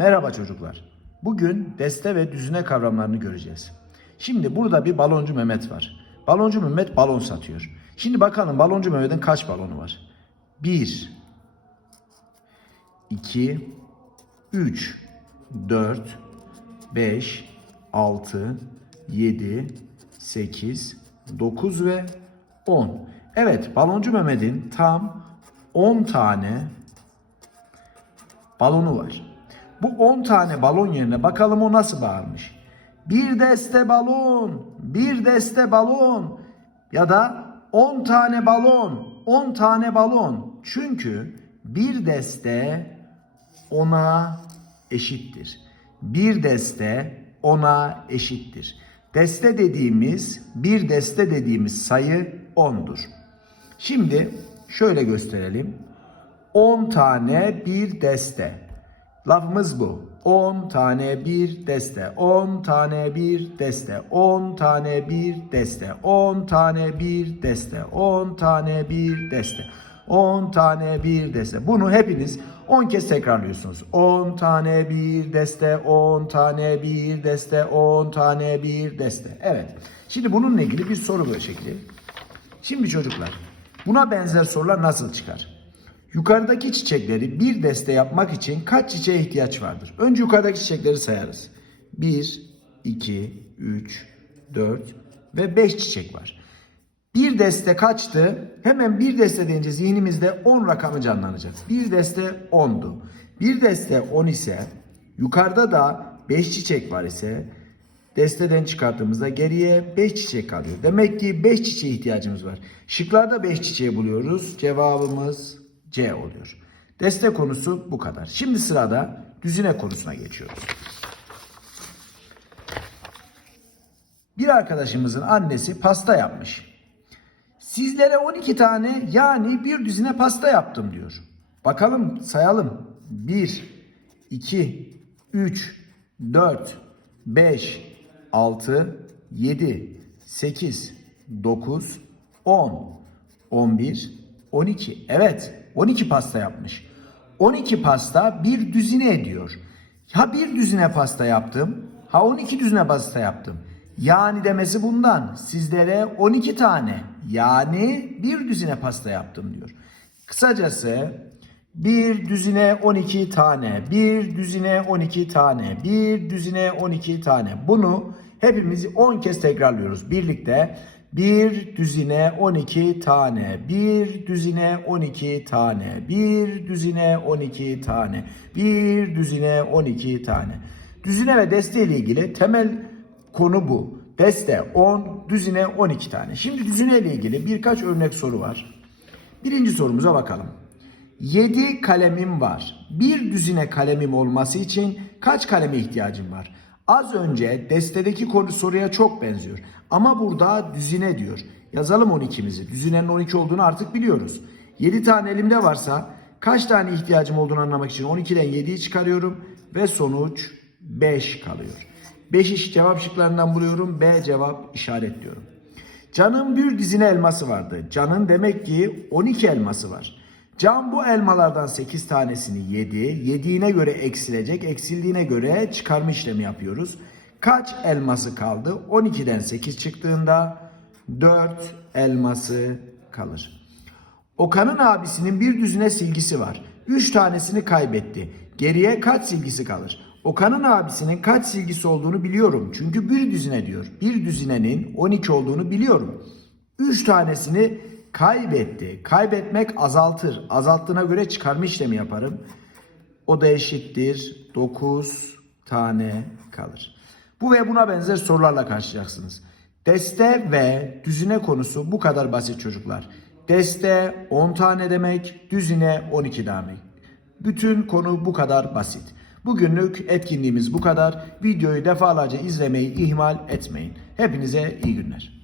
Merhaba çocuklar. Bugün deste ve düzine kavramlarını göreceğiz. Şimdi burada bir baloncu Mehmet var. Baloncu Mehmet balon satıyor. Şimdi bakalım baloncu Mehmet'in kaç balonu var? 1 2 3 4 5 6 7 8 9 ve 10. Evet, baloncu Mehmet'in tam 10 tane balonu var. Bu 10 tane balon yerine bakalım o nasıl bağırmış. Bir deste balon, bir deste balon ya da 10 tane balon, 10 tane balon. Çünkü bir deste ona eşittir. Bir deste ona eşittir. Deste dediğimiz, bir deste dediğimiz sayı 10'dur. Şimdi şöyle gösterelim. 10 tane bir deste. Lafımız bu. 10 tane bir deste. 10 tane bir deste. 10 tane bir deste. 10 tane bir deste. 10 tane bir deste. 10 tane bir deste. Bunu hepiniz 10 kez tekrarlıyorsunuz. 10 tane bir deste, 10 tane bir deste, 10 tane bir deste. Evet. Şimdi bununla ilgili bir soru böyle şekli. Şimdi çocuklar, buna benzer sorular nasıl çıkar? Yukarıdaki çiçekleri bir deste yapmak için kaç çiçeğe ihtiyaç vardır? Önce yukarıdaki çiçekleri sayarız. 1, 2, 3, 4 ve 5 çiçek var. Bir deste kaçtı? Hemen bir deste deyince zihnimizde 10 rakamı canlanacak. Bir deste 10'du. Bir deste 10 ise yukarıda da 5 çiçek var ise desteden çıkarttığımızda geriye 5 çiçek kalıyor. Demek ki 5 çiçeğe ihtiyacımız var. Şıklarda 5 çiçeği buluyoruz. Cevabımız C oluyor. Deste konusu bu kadar. Şimdi sırada düzine konusuna geçiyoruz. Bir arkadaşımızın annesi pasta yapmış. Sizlere 12 tane yani bir düzine pasta yaptım diyor. Bakalım sayalım. 1, 2, 3, 4, 5, 6, 7, 8, 9, 10, 11, 12. Evet 12 pasta yapmış. 12 pasta bir düzine ediyor. Ha bir düzine pasta yaptım. Ha 12 düzine pasta yaptım. Yani demesi bundan. Sizlere 12 tane yani bir düzine pasta yaptım diyor. Kısacası bir düzine 12 tane, bir düzine 12 tane, bir düzine 12 tane. Bunu hepimiz 10 kez tekrarlıyoruz birlikte. Bir düzine 12 tane, bir düzine 12 tane, bir düzine 12 tane, bir düzine 12 tane. Düzine ve deste ile ilgili temel konu bu. Deste 10, düzine 12 tane. Şimdi düzine ile ilgili birkaç örnek soru var. Birinci sorumuza bakalım. 7 kalemim var. Bir düzine kalemim olması için kaç kaleme ihtiyacım var? Az önce destedeki konu soruya çok benziyor. Ama burada düzine diyor. Yazalım 12'mizi. Düzinenin 12 olduğunu artık biliyoruz. 7 tane elimde varsa kaç tane ihtiyacım olduğunu anlamak için 12'den 7'yi çıkarıyorum ve sonuç 5 kalıyor. 5 iş cevap şıklarından buluyorum. B cevap işaretliyorum. Can'ın bir dizine elması vardı. Can'ın demek ki 12 elması var. Can bu elmalardan 8 tanesini yedi. Yediğine göre eksilecek. Eksildiğine göre çıkarma işlemi yapıyoruz. Kaç elması kaldı? 12'den 8 çıktığında 4 elması kalır. Okan'ın abisinin bir düzine silgisi var. 3 tanesini kaybetti. Geriye kaç silgisi kalır? Okan'ın abisinin kaç silgisi olduğunu biliyorum. Çünkü bir düzine diyor. Bir düzinenin 12 olduğunu biliyorum. 3 tanesini kaybetti. Kaybetmek azaltır. Azalttığına göre çıkarma işlemi yaparım. O da eşittir 9 tane kalır. Bu ve buna benzer sorularla karşılaşacaksınız. Deste ve düzine konusu bu kadar basit çocuklar. Deste 10 tane demek, düzine 12 demek. Bütün konu bu kadar basit. Bugünlük etkinliğimiz bu kadar. Videoyu defalarca izlemeyi ihmal etmeyin. Hepinize iyi günler.